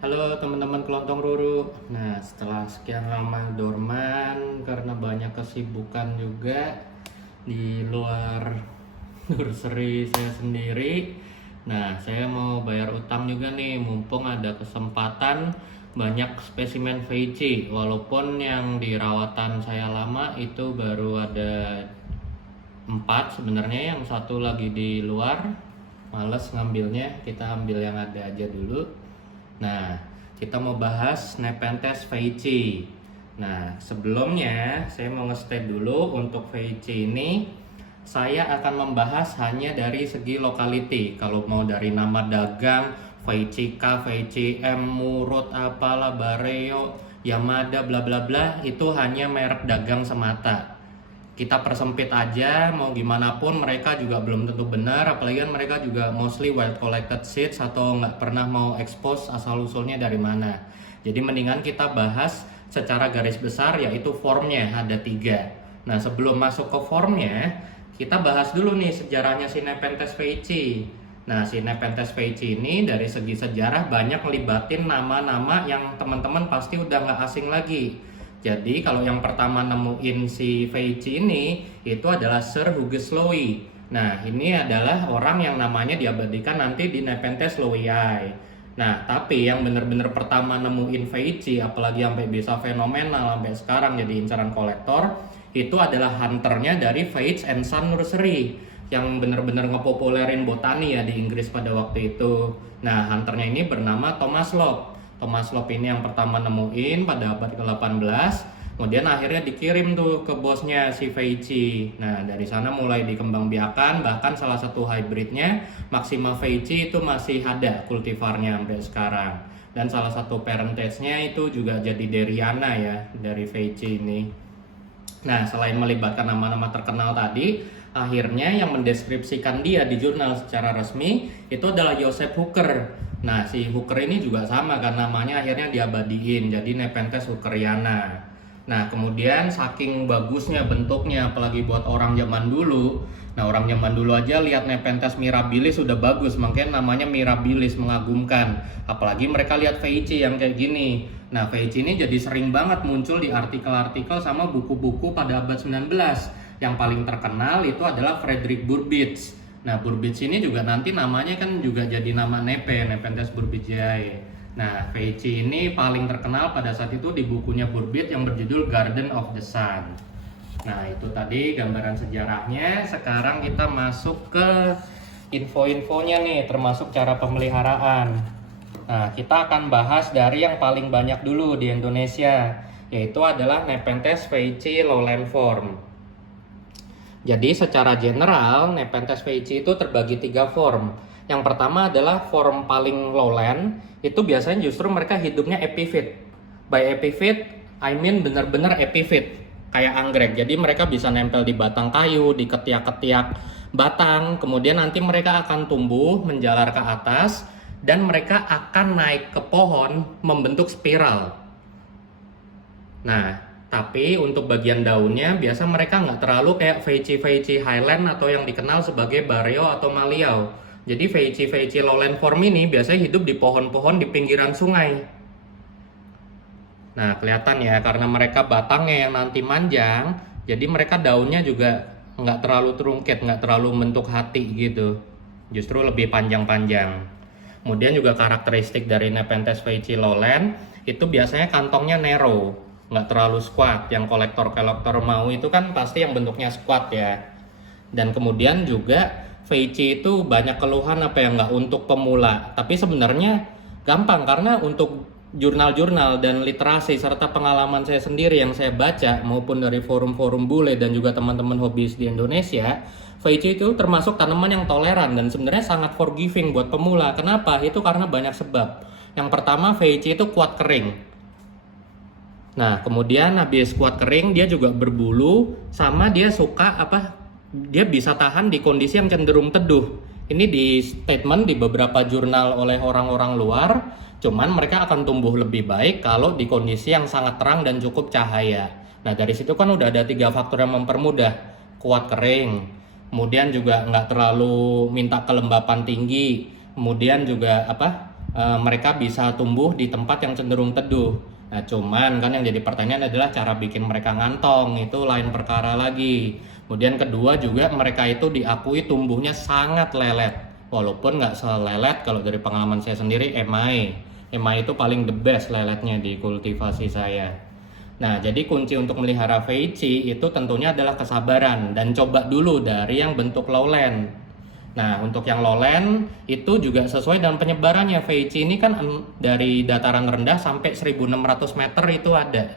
Halo teman-teman kelontong Ruru. Nah, setelah sekian lama dorman karena banyak kesibukan juga di luar nursery saya sendiri. Nah, saya mau bayar utang juga nih, mumpung ada kesempatan banyak spesimen Veichi. Walaupun yang di rawatan saya lama itu baru ada 4 sebenarnya, yang satu lagi di luar. Males ngambilnya, kita ambil yang ada aja dulu. Nah, kita mau bahas Nepenthes Veichi. Nah, sebelumnya saya mau nge-state dulu untuk Veichi ini saya akan membahas hanya dari segi locality. Kalau mau dari nama dagang, Veichi K, Veichi M, Murut, apalah, Bareo, Yamada, bla bla bla, itu hanya merek dagang semata. Kita persempit aja, mau gimana pun mereka juga belum tentu benar, apalagi kan mereka juga mostly wild collected seeds atau nggak pernah mau expose asal usulnya dari mana. Jadi mendingan kita bahas secara garis besar, yaitu formnya ada 3. Nah, sebelum masuk ke formnya, kita bahas dulu nih sejarahnya si Nepenthes Veichi. Nah, si Nepenthes Veichi ini dari segi sejarah banyak ngelibatin nama-nama yang teman-teman pasti udah nggak asing lagi. Jadi kalau yang pertama nemuin si Veichi ini itu adalah Sir Hugues Lowy. Nah, ini adalah orang yang namanya diabadikan nanti di Nepenthes Lowii. Nah, tapi yang bener-bener pertama nemuin Veichi, apalagi sampai bisa fenomenal sampai sekarang jadi incaran kolektor, itu adalah hunternya dari Veitch and Son Nursery yang bener-bener ngepopulerin botani ya di Inggris pada waktu itu. Nah, hunternya ini bernama Thomas Lobb. Thomas Lobb ini yang pertama nemuin pada abad ke-18, kemudian akhirnya dikirim tuh ke bosnya si Veichi. Nah, dari sana mulai dikembangbiakan, bahkan salah satu hybridnya Maxima Veichi itu masih ada kultivarnya sampai sekarang. Dan salah satu parentage-nya itu juga jadi Deriana ya, dari Veichi ini. Nah, selain melibatkan nama-nama terkenal tadi, akhirnya yang mendeskripsikan dia di jurnal secara resmi itu adalah Joseph Hooker. Nah, si Hooker ini juga sama kan, namanya akhirnya diabadiin jadi Nepenthes hookeriana. Nah, kemudian saking bagusnya bentuknya, apalagi buat orang zaman dulu. Nah, orang zaman dulu aja lihat Nepenthes mirabilis sudah bagus, makanya namanya mirabilis, mengagumkan. Apalagi mereka lihat Veichi yang kayak gini. Nah, Veichi ini jadi sering banget muncul di artikel-artikel sama buku-buku pada abad 19. Yang paling terkenal itu adalah Frederick Burbidge. Nah, Burbidge ini juga nanti namanya kan juga jadi nama Nepenthes Burbidgeae. Nah, Veichi ini paling terkenal pada saat itu di bukunya Burbidge yang berjudul Garden of the Sun. Nah, itu tadi gambaran sejarahnya. Sekarang kita masuk ke info-infonya nih, termasuk cara pemeliharaan. Nah, kita akan bahas dari yang paling banyak dulu di Indonesia, yaitu adalah Nepenthes Veichi lowland form. Jadi secara general Nepenthes Veichi itu terbagi 3 form. Yang pertama adalah form paling lowland, itu biasanya justru mereka hidupnya epiphyte. By epiphyte, I mean benar-benar epiphyte, kayak anggrek. Jadi mereka bisa nempel di batang kayu, di ketiak-ketiak batang, kemudian nanti mereka akan tumbuh menjalar ke atas, dan mereka akan naik ke pohon membentuk spiral. Nah, tapi untuk bagian daunnya biasa mereka nggak terlalu kayak Veichi Highland atau yang dikenal sebagai Bareo atau Maliau. Jadi Veichi lowland form ini biasanya hidup di pohon-pohon di pinggiran sungai. Nah, kelihatan ya karena mereka batangnya yang nanti manjang, jadi mereka daunnya juga nggak terlalu trunket, nggak terlalu bentuk hati gitu. Justru lebih panjang-panjang. Kemudian juga karakteristik dari Nepenthes Veichi lowland itu biasanya kantongnya narrow, nggak terlalu squat. Yang kolektor-kolektor mau itu kan pasti yang bentuknya squat ya. Dan kemudian juga Veichi itu banyak keluhan apa yang nggak untuk pemula, tapi sebenarnya gampang karena untuk jurnal-jurnal dan literasi serta pengalaman saya sendiri yang saya baca maupun dari forum-forum bule dan juga teman-teman hobis di Indonesia, Veichi itu termasuk tanaman yang toleran dan sebenarnya sangat forgiving buat pemula. Kenapa? Itu karena banyak sebab. Yang pertama, Veichi itu kuat kering. Nah, kemudian habis kuat kering, dia juga berbulu, sama dia suka dia bisa tahan di kondisi yang cenderung teduh. Ini di statement di beberapa jurnal oleh orang-orang luar, cuman mereka akan tumbuh lebih baik kalau di kondisi yang sangat terang dan cukup cahaya. Nah, dari situ kan udah ada 3 faktor yang mempermudah. Kuat kering, kemudian juga nggak terlalu minta kelembapan tinggi, kemudian juga mereka bisa tumbuh di tempat yang cenderung teduh. Nah, cuman kan yang jadi pertanyaan adalah cara bikin mereka ngantong, itu lain perkara lagi. Kemudian kedua juga mereka itu diakui tumbuhnya sangat lelet. Walaupun nggak selelet kalau dari pengalaman saya sendiri emai. Emai itu paling the best leletnya di kultivasi saya. Nah, jadi kunci untuk melihara Veitchi itu tentunya adalah kesabaran dan coba dulu dari yang bentuk lowland. Nah, untuk yang lowland itu juga sesuai dengan penyebarannya. Veitchi ini kan dari dataran rendah sampai 1600 meter itu ada.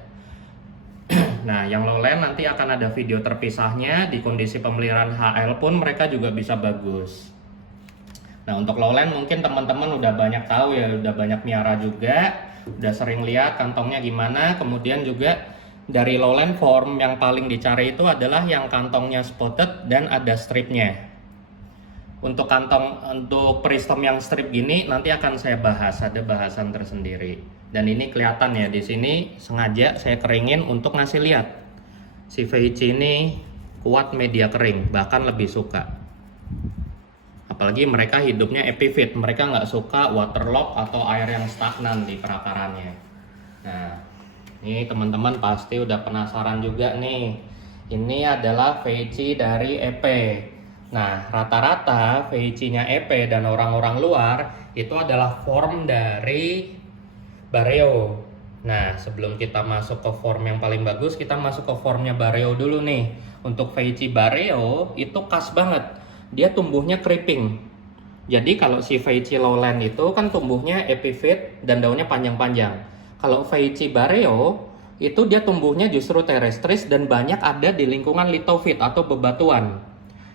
Nah, yang lowland nanti akan ada video terpisahnya. Di kondisi pemeliharaan HL pun mereka juga bisa bagus. Nah, untuk lowland mungkin teman-teman udah banyak tahu ya, udah banyak miara juga, udah sering lihat kantongnya gimana. Kemudian juga dari lowland form yang paling dicari itu adalah yang kantongnya spotted dan ada stripnya. Untuk kantong, untuk peristom yang strip gini nanti akan saya bahas, ada bahasan tersendiri. Dan ini kelihatan ya, di sini sengaja saya keringin untuk ngasih lihat. Si Veitchi ini kuat media kering, bahkan lebih suka. Apalagi mereka hidupnya epiphyt, mereka nggak suka waterlogged atau air yang stagnan di perakarannya. Nah, ini teman-teman pasti udah penasaran juga nih. Ini adalah Veitchi dari EP. Nah, rata-rata Veitchi-nya EP dan orang-orang luar itu adalah form dari Bareo. Nah, sebelum kita masuk ke form yang paling bagus, kita masuk ke formnya Bareo dulu nih. Untuk Veitchi Bareo itu khas banget. Dia tumbuhnya creeping. Jadi kalau si Veitchi lowland itu kan tumbuhnya epiphyt dan daunnya panjang-panjang. Kalau Veitchi Bareo itu dia tumbuhnya justru terrestris dan banyak ada di lingkungan lithophyt atau bebatuan.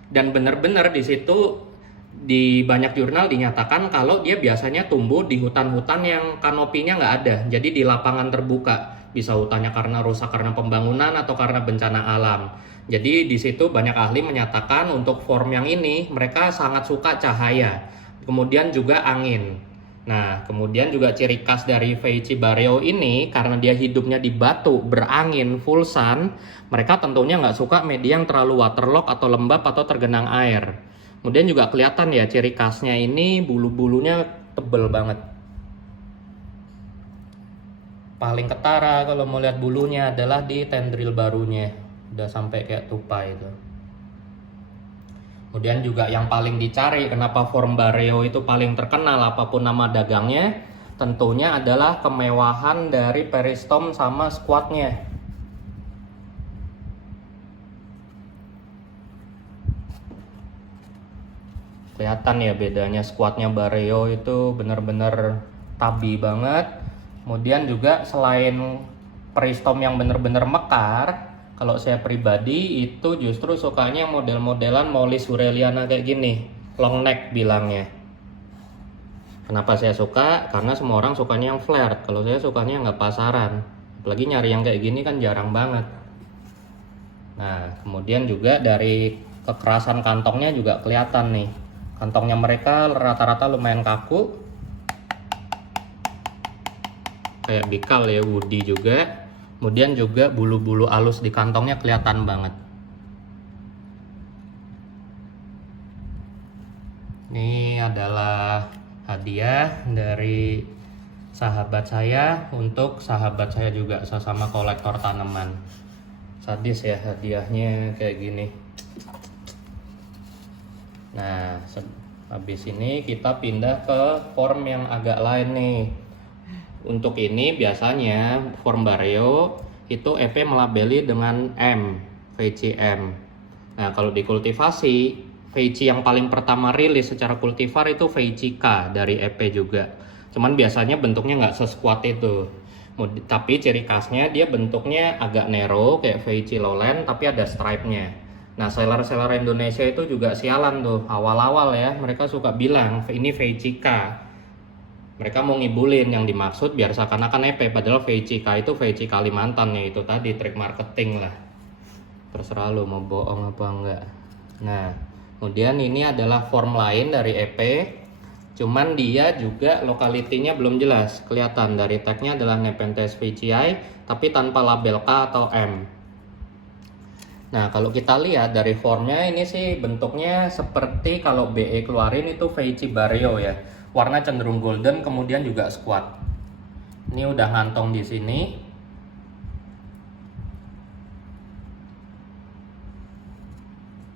Dan benar-benar di situ di banyak jurnal dinyatakan kalau dia biasanya tumbuh di hutan-hutan yang kanopinya nggak ada, jadi di lapangan terbuka. Bisa hutannya karena rusak karena pembangunan atau karena bencana alam. Jadi di situ banyak ahli menyatakan untuk form yang ini mereka sangat suka cahaya, kemudian juga angin. Nah, kemudian juga ciri khas dari Veitchi Bareo ini karena dia hidupnya di batu, berangin, full sun, mereka tentunya nggak suka media yang terlalu waterlogged atau lembab atau tergenang air. Kemudian juga kelihatan ya ciri khasnya ini bulu-bulunya tebel banget. Paling ketara kalau mau lihat bulunya adalah di tendril barunya, udah sampai kayak tupai itu. Kemudian juga yang paling dicari, kenapa form Bareo itu paling terkenal apapun nama dagangnya, tentunya adalah kemewahan dari peristom sama squatnya. Kelihatan ya bedanya, squatnya Bareo itu bener-bener tabi banget. Kemudian juga selain peristom yang bener-bener mekar, kalau saya pribadi itu justru sukanya model-modelan Mollis Hureliana kayak gini, long neck bilangnya. Kenapa saya suka? Karena semua orang sukanya yang flare, kalau saya sukanya nggak pasaran. Apalagi nyari yang kayak gini kan jarang banget. Nah, kemudian juga dari kekerasan kantongnya juga kelihatan nih. Kantongnya mereka rata-rata lumayan kaku. Kayak bikal ya, woody juga. Kemudian juga bulu-bulu halus di kantongnya kelihatan banget. Ini adalah hadiah dari sahabat saya untuk sahabat saya juga, sesama kolektor tanaman. Sadis ya hadiahnya kayak gini. Nah, habis ini kita pindah ke form yang agak lain nih. Untuk ini biasanya form Bareo itu EP melabeli dengan M, Veitchi M. Nah, kalau di kultivasi, Veitchi yang paling pertama rilis secara kultivar itu Veitchi K dari EP juga. Cuman biasanya bentuknya nggak seskuat itu. Tapi ciri khasnya dia bentuknya agak narrow kayak Veitchi lowland tapi ada stripe-nya. Nah, seller-seller Indonesia itu juga sialan tuh. Awal-awal ya, mereka suka bilang ini Veitchi K. Mereka mau ngibulin yang dimaksud biar seakan-akan EP, padahal Veitchi K itu Veitchi Kalimantan ya, itu tadi trik marketing lah. Terserah lo mau bohong apa enggak. Nah, kemudian ini adalah form lain dari EP, cuman dia juga lokalitinya belum jelas. Kelihatan dari tagnya adalah Nepenthes veitchii tapi tanpa label K atau M. Nah, kalau kita lihat dari formnya ini sih bentuknya seperti kalau BE keluarin itu Veitchi Bareo ya. warna cenderung golden, kemudian juga squat. Ini udah ngantong di sini.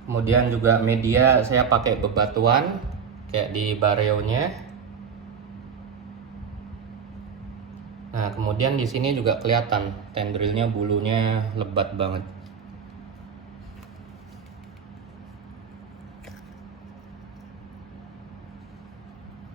Kemudian juga media saya pakai bebatuan kayak di Bareo-nya. Nah, kemudian di sini juga kelihatan tendrilnya, bulunya lebat banget.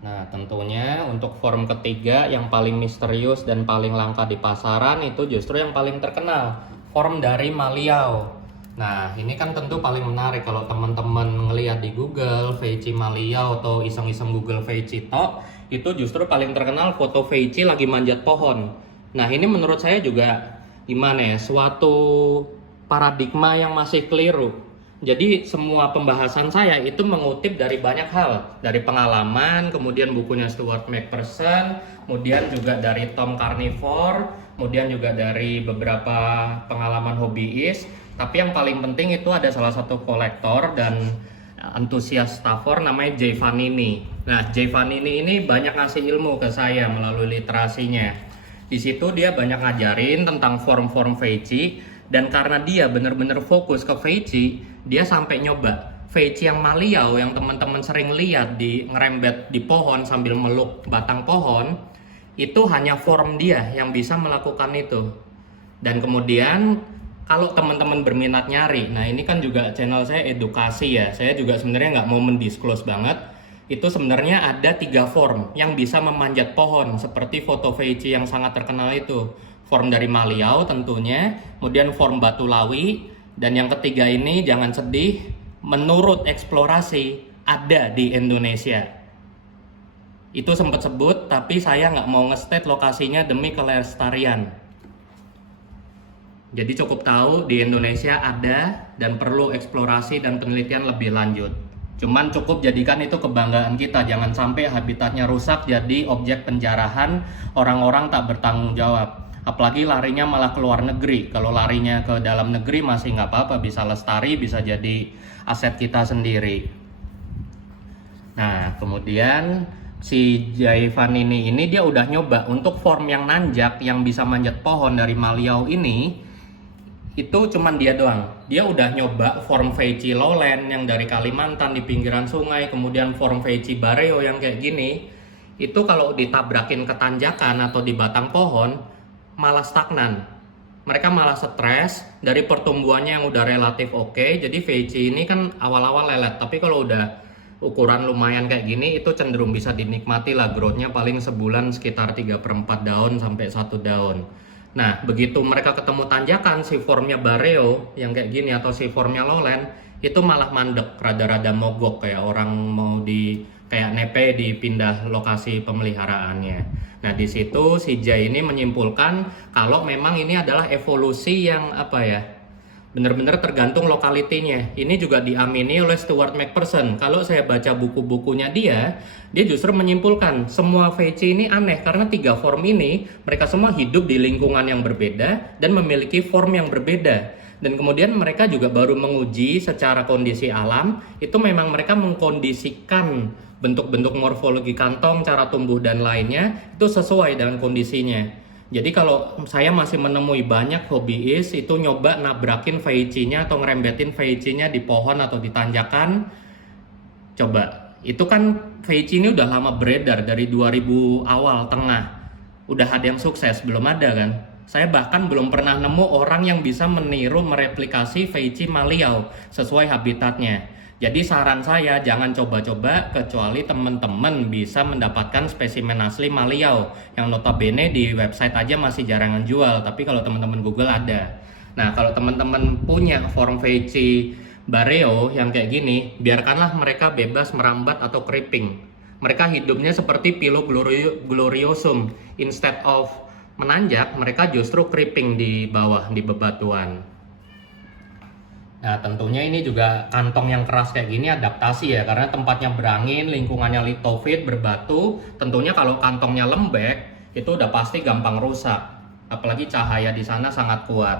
Nah, tentunya untuk form ketiga yang paling misterius dan paling langka di pasaran itu justru yang paling terkenal, form dari Maliau. Nah, ini kan tentu paling menarik kalau teman-teman ngelihat di Google Feici Maliau atau iseng-iseng Google Feici Tok, itu justru paling terkenal foto Feici lagi manjat pohon. Nah, ini menurut saya juga gimana ya, suatu paradigma yang masih keliru. Jadi semua pembahasan saya itu mengutip dari banyak hal, dari pengalaman, kemudian bukunya Stuart McPherson, kemudian juga dari Tom Carnivore, kemudian juga dari beberapa pengalaman hobiis. Tapi yang paling penting itu ada salah satu kolektor dan antusias Stafford namanya Jay Vanini. Nah, Jay Vanini ini banyak ngasih ilmu ke saya melalui literasinya. Di situ dia banyak ngajarin tentang form-form Feici, dan karena dia benar-benar fokus ke Feici, dia sampai nyoba Feici yang Maliau yang teman-teman sering lihat di ngerembet di pohon sambil meluk batang pohon, itu hanya form dia yang bisa melakukan itu. Dan kemudian kalau teman-teman berminat nyari, nah ini kan juga channel saya edukasi ya, saya juga sebenarnya nggak mau mendisclose banget. Itu sebenarnya ada 3 form yang bisa memanjat pohon seperti foto Feici yang sangat terkenal itu. Form dari Maliau tentunya, kemudian form Batu Lawi, dan yang ketiga ini jangan sedih, menurut eksplorasi ada di Indonesia. Itu sempat sebut, tapi saya nggak mau nge-state lokasinya demi kelestarian. Jadi cukup tahu di Indonesia ada dan perlu eksplorasi dan penelitian lebih lanjut. Cuman cukup jadikan itu kebanggaan kita, jangan sampai habitatnya rusak jadi objek penjarahan orang-orang tak bertanggung jawab. Apalagi larinya malah ke luar negeri. Kalau larinya ke dalam negeri masih nggak apa-apa, bisa lestari, bisa jadi aset kita sendiri. Nah, kemudian si Jay Vanini ini dia udah nyoba untuk form yang nanjak, yang bisa manjat pohon dari Maliau ini. Itu cuman dia doang. Dia udah nyoba form Feici Lowland yang dari Kalimantan di pinggiran sungai, kemudian form Feici Bareo yang kayak gini. Itu kalau ditabrakin ke tanjakan atau di batang pohon malah stagnan. Mereka malah stres dari pertumbuhannya yang udah relatif oke. Jadi Feici ini kan awal-awal lelet, tapi kalau udah ukuran lumayan kayak gini itu cenderung bisa dinikmati lah, growth-nya paling sebulan sekitar 3/4 daun sampai 1 daun. Nah, begitu mereka ketemu tanjakan, si formnya Bareo yang kayak gini atau si formnya Lowland itu malah mandek, rada-rada mogok kayak orang mau kayak nepe dipindah lokasi pemeliharaannya. Nah, di situ si Jay ini menyimpulkan kalau memang ini adalah evolusi yang benar-benar tergantung lokalitinya. Ini juga diamini oleh Stuart McPherson. Kalau saya baca buku-bukunya dia justru menyimpulkan semua Feici ini aneh karena 3 form ini mereka semua hidup di lingkungan yang berbeda dan memiliki form yang berbeda. Dan kemudian mereka juga baru menguji secara kondisi alam, itu memang mereka mengkondisikan bentuk-bentuk morfologi kantong, cara tumbuh dan lainnya itu sesuai dengan kondisinya. Jadi kalau saya masih menemui banyak hobiis itu nyoba nabrakin Feici-nya atau ngerembetin Feici-nya di pohon atau di tanjakan, coba. Itu kan Feici ini udah lama beredar dari 2000 awal tengah. Udah ada yang sukses, belum ada kan? Saya bahkan belum pernah nemu orang yang bisa meniru mereplikasi Feici Maliau sesuai habitatnya. Jadi saran saya jangan coba-coba kecuali teman-teman bisa mendapatkan spesimen asli Maliau yang notabene di website aja masih jarang jual, tapi kalau teman-teman Google ada. Nah, kalau teman-teman punya form Feici Bareo yang kayak gini, biarkanlah mereka bebas merambat atau creeping. Mereka hidupnya seperti Pilo gloriosum. Instead of menanjak, mereka justru creeping di bawah, di bebatuan. Nah, tentunya ini juga kantong yang keras kayak gini adaptasi ya, karena tempatnya berangin, lingkungannya litofit, berbatu. Tentunya kalau kantongnya lembek, itu udah pasti gampang rusak. Apalagi cahaya di sana sangat kuat.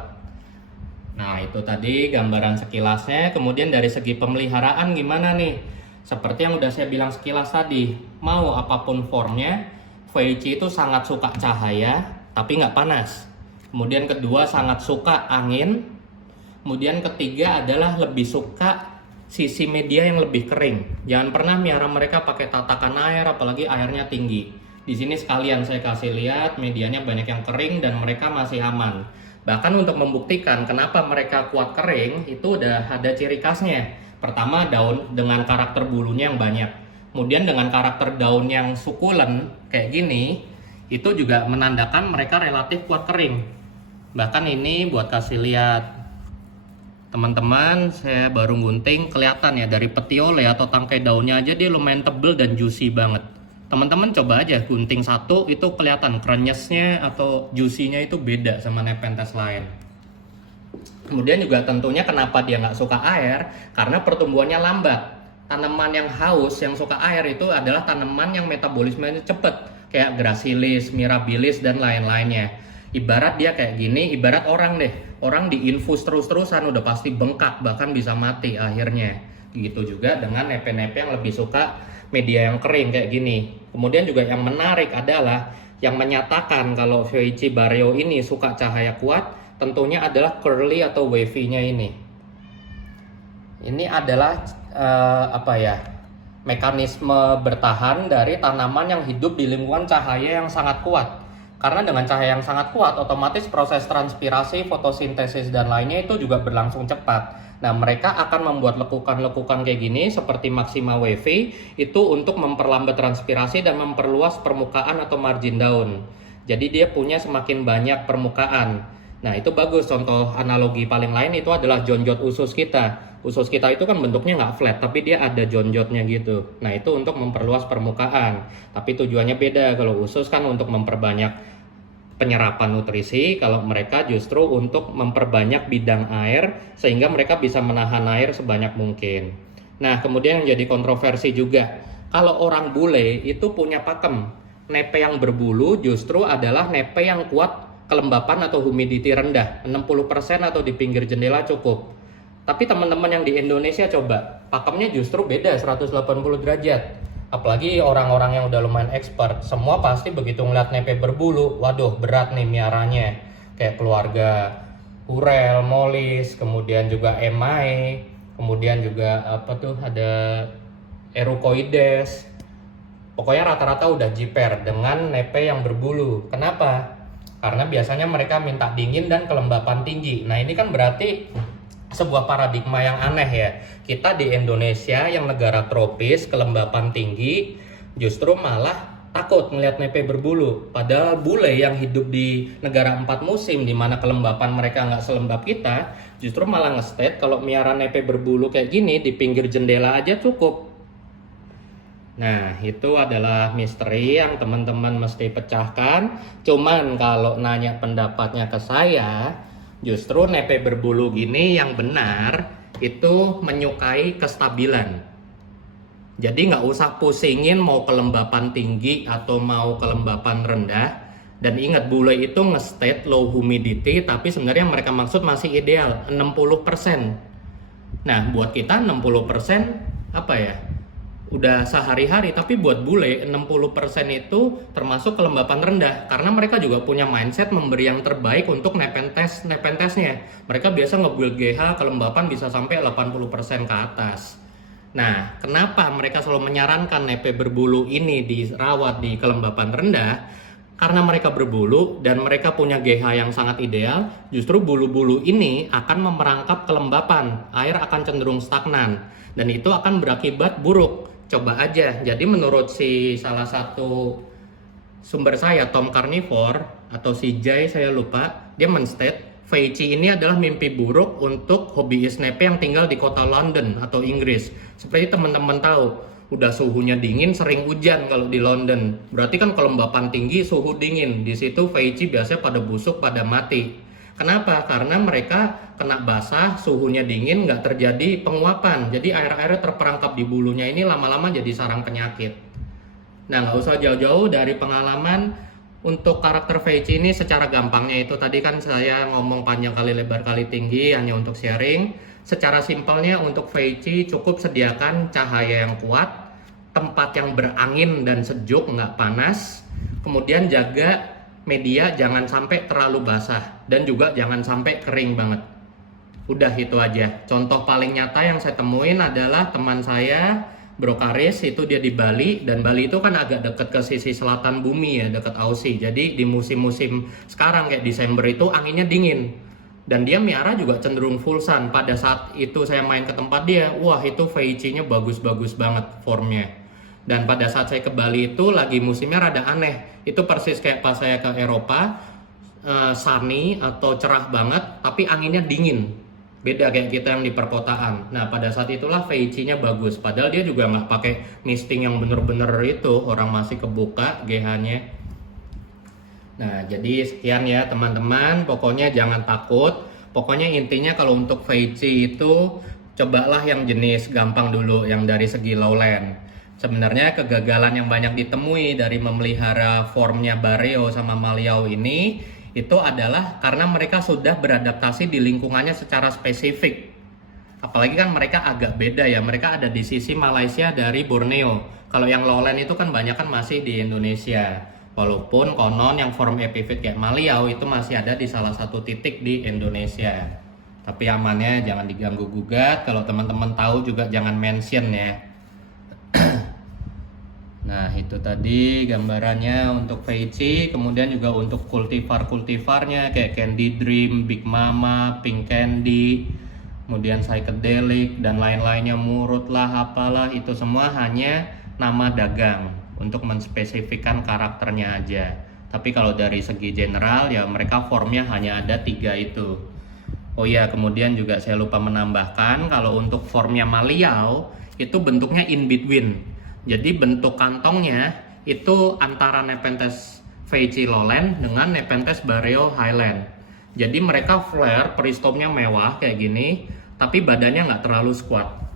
Nah, itu tadi gambaran sekilasnya. Kemudian dari segi pemeliharaan gimana nih? Seperti yang udah saya bilang sekilas tadi, mau apapun formnya, Feici itu sangat suka cahaya, tapi nggak panas. Kemudian kedua, sangat suka angin. Kemudian ketiga adalah lebih suka sisi media yang lebih kering. Jangan pernah miara mereka pakai tatakan air, apalagi airnya tinggi. Di sini sekalian saya kasih lihat medianya banyak yang kering dan mereka masih aman. Bahkan untuk membuktikan kenapa mereka kuat kering, itu udah ada ciri khasnya. Pertama, daun dengan karakter bulunya yang banyak. Kemudian dengan karakter daun yang sukulen kayak gini, itu juga menandakan mereka relatif kuat kering. Bahkan ini buat kasih lihat teman-teman, saya baru gunting, kelihatan ya dari petiole atau tangkai daunnya aja dia lumayan tebel dan juicy banget. Teman-teman coba aja gunting satu, itu kelihatan krenyesnya atau juicy-nya itu beda sama Nepenthes lain. Kemudian juga tentunya kenapa dia nggak suka air, karena pertumbuhannya lambat. Tanaman yang haus, yang suka air itu adalah tanaman yang metabolismenya cepat, kayak Gracilis, Mirabilis, dan lain-lainnya. Ibarat dia kayak gini, ibarat orang deh. Orang diinfus terus-terusan udah pasti bengkak, bahkan bisa mati akhirnya. Gitu juga dengan nepe-nepe yang lebih suka media yang kering kayak gini. Kemudian juga yang menarik adalah yang menyatakan kalau Feici bareo ini suka cahaya kuat, tentunya adalah curly atau wavy-nya ini. Ini adalah mekanisme bertahan dari tanaman yang hidup di lingkungan cahaya yang sangat kuat. Karena dengan cahaya yang sangat kuat, otomatis proses transpirasi, fotosintesis, dan lainnya itu juga berlangsung cepat. Nah, mereka akan membuat lekukan-lekukan kayak gini seperti Maxima wavy itu untuk memperlambat transpirasi dan memperluas permukaan atau margin daun. Jadi dia punya semakin banyak permukaan. Nah, itu bagus. Contoh analogi paling lain itu adalah jonjot usus kita. Usus kita itu kan bentuknya nggak flat, tapi dia ada jonjotnya gitu. Nah, itu untuk memperluas permukaan. Tapi tujuannya beda. Kalau usus kan untuk memperbanyak penyerapan nutrisi, kalau mereka justru untuk memperbanyak bidang air sehingga mereka bisa menahan air sebanyak mungkin. Nah, kemudian yang jadi kontroversi juga, kalau orang bule itu punya pakem. Nepe yang berbulu justru adalah nepe yang kuat kelembapan atau humidity rendah, 60% atau di pinggir jendela cukup. Tapi teman-teman yang di Indonesia coba, pakemnya justru beda 180 derajat. Apalagi orang-orang yang udah lumayan expert, semua pasti begitu ngeliat nepe berbulu, waduh berat nih miaranya. Kayak keluarga Hurel, Molis, kemudian juga Emae, kemudian juga ada Erucoides. Pokoknya rata-rata udah jiper dengan nepe yang berbulu. Kenapa? Karena biasanya mereka minta dingin dan kelembapan tinggi. Nah, ini kan berarti sebuah paradigma yang aneh ya. Kita di Indonesia yang negara tropis, kelembapan tinggi, justru malah takut melihat nepe berbulu. Padahal bule yang hidup di negara 4 musim, di mana kelembapan mereka nggak selembab kita, justru malah nge-state kalau miara nepe berbulu kayak gini di pinggir jendela aja cukup. Nah, itu adalah misteri yang teman-teman mesti pecahkan. Cuman kalau nanya pendapatnya ke saya, justru nepe berbulu gini yang benar itu menyukai kestabilan. Jadi nggak usah pusingin mau kelembapan tinggi atau mau kelembapan rendah. Dan ingat, bule itu nge-state low humidity, tapi sebenarnya mereka maksud masih ideal, 60%. Nah, buat kita 60% udah sehari-hari, tapi buat bule 60% itu termasuk kelembapan rendah karena mereka juga punya mindset memberi yang terbaik untuk Nepenthes-nya. Mereka biasa nge-build GH kelembapan bisa sampai 80% ke atas. Nah, kenapa mereka selalu menyarankan nepe berbulu ini dirawat di kelembapan rendah? Karena mereka berbulu dan mereka punya GH yang sangat ideal, justru bulu-bulu ini akan memerangkap kelembapan, air akan cenderung stagnan, dan itu akan berakibat buruk. Coba aja, jadi menurut salah satu sumber saya, Tom Carnivore atau si Jay saya lupa, dia men-state Feici ini adalah mimpi buruk untuk hobiis nepe yang tinggal di kota London atau Inggris. Seperti teman-teman tahu, udah suhunya dingin, sering hujan kalau di London. Berarti kan kelembapan tinggi, suhu dingin. Di situ Feici biasanya pada busuk, pada mati. Kenapa? Karena mereka kena basah, suhunya dingin, nggak terjadi penguapan. Jadi air-airnya terperangkap di bulunya ini lama-lama jadi sarang penyakit. Nah, nggak usah jauh-jauh dari pengalaman. Untuk karakter Feici ini secara gampangnya itu tadi kan saya ngomong panjang kali lebar kali tinggi hanya untuk sharing. Secara simpelnya untuk Feici cukup sediakan cahaya yang kuat, tempat yang berangin dan sejuk, nggak panas. Kemudian jaga media jangan sampai terlalu basah dan juga jangan sampai kering banget. Udah itu aja. Contoh paling nyata yang saya temuin adalah teman saya, Bro Karis, itu dia di Bali, dan Bali itu kan agak deket ke sisi selatan bumi ya, deket Aussie. Jadi di musim-musim sekarang kayak Desember itu anginnya dingin. Dan dia miara juga cenderung full sun. Pada saat itu saya main ke tempat dia, wah itu Feici-nya bagus-bagus banget formnya. Dan pada saat saya ke Bali itu lagi musimnya rada aneh. Itu persis kayak pas saya ke Eropa, sunny atau cerah banget, tapi anginnya dingin. Beda kayak kita yang di perkotaan. Nah pada saat itulah Feici-nya bagus. Padahal dia juga nggak pakai misting yang bener-bener itu, orang masih kebuka GH-nya. Nah, jadi sekian ya teman-teman. Pokoknya jangan takut. Pokoknya intinya kalau untuk Feici itu cobalah yang jenis gampang dulu, yang dari segi lowland. Sebenarnya kegagalan yang banyak ditemui dari memelihara formnya Bareo sama Maliau ini itu adalah karena mereka sudah beradaptasi di lingkungannya secara spesifik. Apalagi kan mereka agak beda ya. Mereka ada di sisi Malaysia dari Borneo. Kalau yang lowland itu kan banyak kan masih di Indonesia. Walaupun konon yang form epiphyt kayak Maliau itu masih ada di salah satu titik di Indonesia. Tapi amannya jangan diganggu gugat. Kalau teman-teman tahu juga jangan mention ya. Nah itu tadi gambarannya untuk Feici. Kemudian juga untuk kultivar-kultivarnya kayak Candy Dream, Big Mama, Pink Candy, kemudian Psychedelic dan lain-lainnya, Murut lah apalah, itu semua hanya nama dagang untuk menspesifikkan karakternya aja. Tapi kalau dari segi general ya mereka formnya hanya ada 3 itu. Oh ya, kemudian juga saya lupa menambahkan kalau untuk formnya Maliau itu bentuknya in between. Jadi bentuk kantongnya itu antara Nepenthes Feici Lowland dengan Nepenthes Bareo Highland. Jadi mereka flare, peristomnya mewah kayak gini, tapi badannya nggak terlalu squat.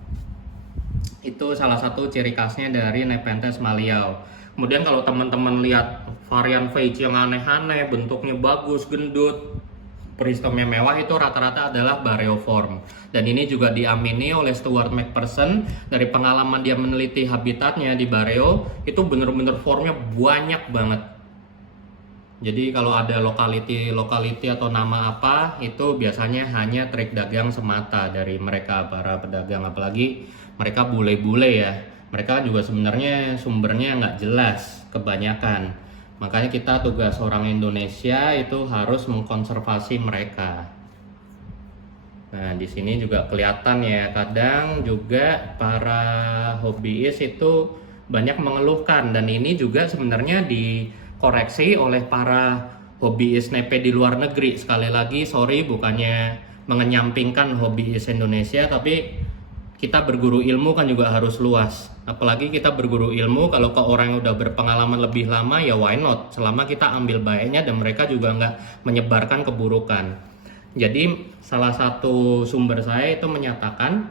Itu salah satu ciri khasnya dari Nepenthes Maliau. Kemudian kalau teman-teman lihat varian Feici yang aneh-aneh, bentuknya bagus, gendut, peristomnya mewah, itu rata-rata adalah Bareo form. Dan ini juga diamini oleh Stuart McPherson. Dari pengalaman dia meneliti habitatnya di Bareo, itu bener-bener formnya banyak banget. Jadi kalau ada lokality atau nama apa, itu biasanya hanya trik dagang semata dari mereka para pedagang. Apalagi mereka bule-bule ya, mereka juga sebenarnya sumbernya nggak jelas kebanyakan. Makanya kita tugas orang Indonesia itu harus mengkonservasi mereka. Nah di sini juga kelihatan ya, kadang juga para hobiis itu banyak mengeluhkan, dan ini juga sebenarnya dikoreksi oleh para hobiis nepe di luar negeri. Sekali lagi sorry, bukannya mengenyampingkan hobiis Indonesia, tapi kita berguru ilmu kan juga harus luas. Apalagi kita berguru ilmu kalau ke orang yang udah berpengalaman lebih lama, ya why not, selama kita ambil baiknya dan mereka juga nggak menyebarkan keburukan. Jadi salah satu sumber saya itu menyatakan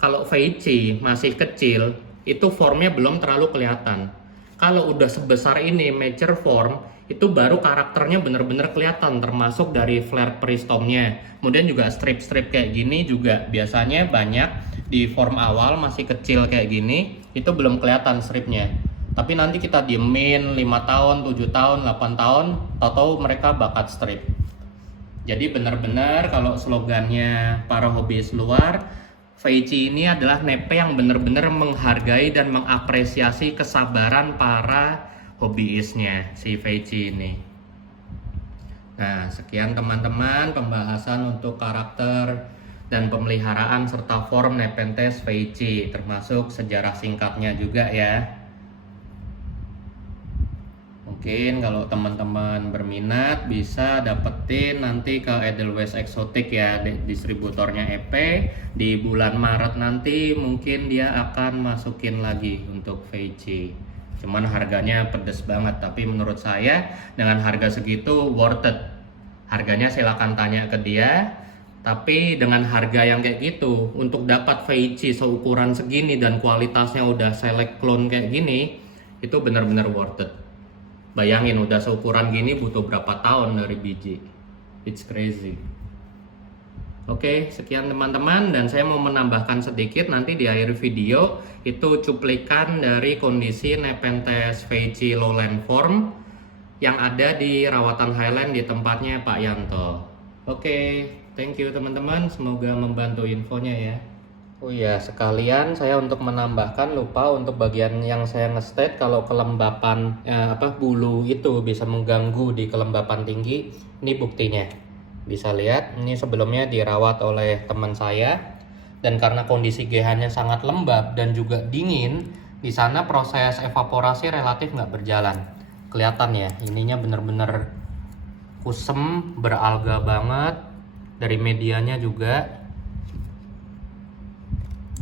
kalau Feici masih kecil itu formnya belum terlalu kelihatan. Kalau udah sebesar ini mature form, itu baru karakternya bener-bener kelihatan, termasuk dari flare peristomnya. Kemudian juga strip-strip kayak gini juga biasanya banyak di form awal masih kecil kayak gini, itu belum kelihatan stripnya. Tapi nanti kita diemin 5 tahun, 7 tahun, 8 tahun, tahu-tahu mereka bakat strip. Jadi benar-benar kalau slogannya para hobiis luar, Feici ini adalah nepe yang benar-benar menghargai dan mengapresiasi kesabaran para hobiisnya si Feici ini. Nah, sekian teman-teman pembahasan untuk karakter dan pemeliharaan serta form Nepenthes Feici, termasuk sejarah singkatnya juga ya. Mungkin kalau teman-teman berminat bisa dapetin nanti ke Edelweiss Exotic ya, distributornya EP. Di bulan Maret nanti mungkin dia akan masukin lagi untuk Feici. Cuman harganya pedes banget, tapi menurut saya dengan harga segitu worth it. Harganya silakan tanya ke dia. Tapi dengan harga yang kayak gitu, untuk dapat Feici seukuran segini dan kualitasnya udah select clone kayak gini, itu benar-benar worth it. Bayangin udah seukuran gini butuh berapa tahun dari biji. It's crazy. Oke, sekian teman-teman, dan saya mau menambahkan sedikit nanti di akhir video itu cuplikan dari kondisi Nepenthes Veichi Lowland Form yang ada di rawatan Highland di tempatnya Pak Yanto. Oke, thank you teman-teman, semoga membantu infonya ya. Oh iya, sekalian saya untuk menambahkan lupa untuk bagian yang saya nge-state kalau kelembapan bulu itu bisa mengganggu di kelembapan tinggi. Ini buktinya. Bisa lihat, ini sebelumnya dirawat oleh teman saya, dan karena kondisi GH-nya sangat lembab dan juga dingin, di sana proses evaporasi relatif nggak berjalan. Kelihatan ya, ininya bener-bener kusem, beralga banget, dari medianya juga.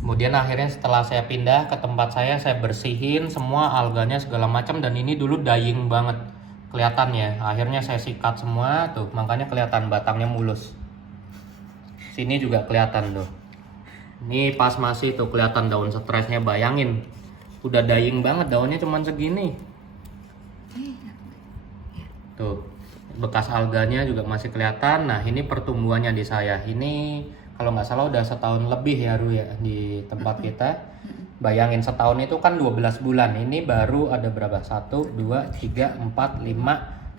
Kemudian akhirnya setelah saya pindah ke tempat saya bersihin semua alganya segala macam, dan ini dulu dying banget. Kelihatan ya, akhirnya saya sikat semua tuh, makanya kelihatan batangnya mulus. Sini juga kelihatan tuh. Ini pas masih tuh kelihatan daun stresnya, bayangin. Udah dying banget, daunnya cuman segini. Tuh, bekas alganya juga masih kelihatan. Nah, ini pertumbuhannya di saya. Ini kalau nggak salah udah setahun lebih ya Ru ya di tempat kita. Bayangin setahun itu kan 12 bulan. Ini baru ada berapa? 1, 2, 3, 4, 5,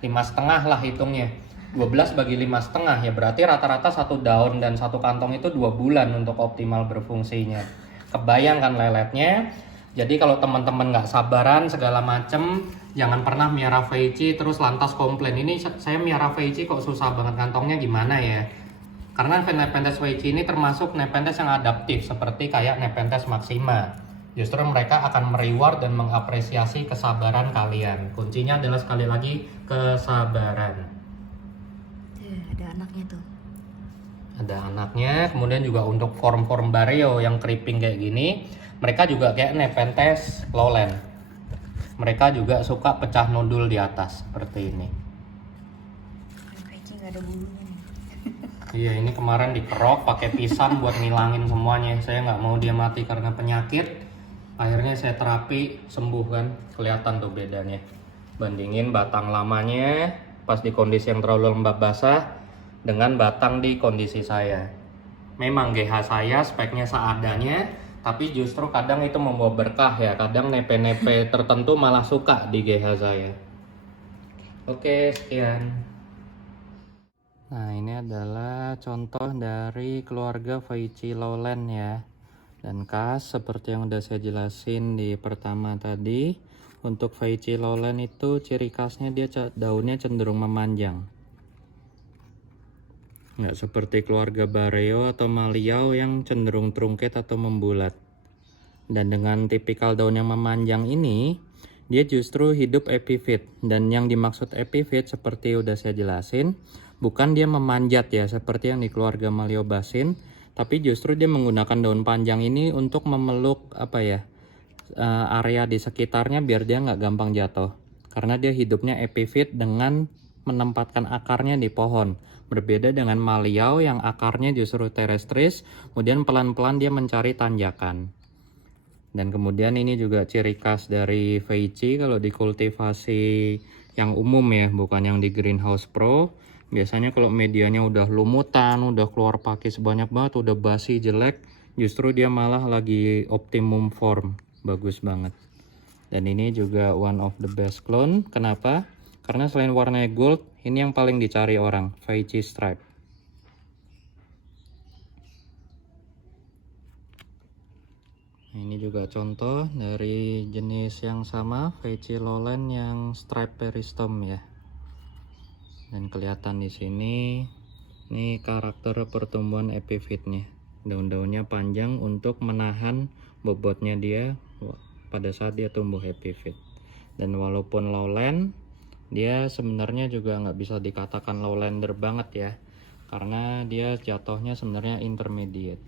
5,5 lah hitungnya. 12 bagi 5,5 ya berarti rata-rata satu daun dan satu kantong itu 2 bulan untuk optimal berfungsinya. Kebayang kan leletnya. Jadi kalau teman-teman nggak sabaran segala macem, jangan pernah miara Veichi terus lantas komplain. Ini saya miara Veichi kok susah banget kantongnya, gimana ya? Karena Nepenthes Veichi ini termasuk Nepenthes yang adaptif seperti kayak Nepenthes maxima. Justru mereka akan mereward dan mengapresiasi kesabaran kalian. Kuncinya adalah sekali lagi kesabaran. Ada anaknya tuh. Ada anaknya. Kemudian juga untuk form-form Bareo yang creeping kayak gini, mereka juga kayak Nepenthes Lowland. Mereka juga suka pecah nodul di atas seperti ini. Veichi nggak ada bulunya nih. Iya, ini kemarin dikerok pakai pisang buat ngilangin semuanya. Saya nggak mau dia mati karena penyakit. Akhirnya saya terapi, sembuh kan. Kelihatan tuh bedanya. Bandingin batang lamanya pas di kondisi yang terlalu lembab basah dengan batang di kondisi saya. Memang GH saya speknya seadanya, tapi justru kadang itu membawa berkah ya. Kadang nepe-nepe tertentu malah suka di GH saya. Oke, sekian. Nah, ini adalah contoh dari keluarga Veichi Lowland ya. Dan khas seperti yang udah saya jelasin di pertama tadi, untuk Veichi Lowland itu ciri khasnya dia daunnya cenderung memanjang. Nggak seperti keluarga Bareo atau Maliau yang cenderung trunket atau membulat. Dan dengan tipikal daun yang memanjang ini, dia justru hidup epifit. Dan yang dimaksud epifit seperti udah saya jelasin, bukan dia memanjat ya seperti yang di keluarga Maliobasin, tapi justru dia menggunakan daun panjang ini untuk memeluk area di sekitarnya biar dia nggak gampang jatuh. Karena dia hidupnya epifit dengan menempatkan akarnya di pohon. Berbeda dengan Maliau yang akarnya justru terrestris, kemudian pelan-pelan dia mencari tanjakan. Dan kemudian ini juga ciri khas dari Veichi kalau dikultivasi yang umum ya, bukan yang di Greenhouse Pro. Biasanya kalau medianya udah lumutan, udah keluar pakai sebanyak banget, udah basi jelek, justru dia malah lagi optimum form. Bagus banget. Dan ini juga one of the best clone. Kenapa? Karena selain warnanya gold, ini yang paling dicari orang, Veichi Stripe. Ini juga contoh dari jenis yang sama, Veichi Lowland yang stripe peristom ya. Dan kelihatan di sini, ini karakter pertumbuhan epifitnya. Daun-daunnya panjang untuk menahan bobotnya dia pada saat dia tumbuh epifit. Dan walaupun lowland, dia sebenarnya juga nggak bisa dikatakan lowlander banget ya, karena dia jatuhnya sebenarnya intermediate.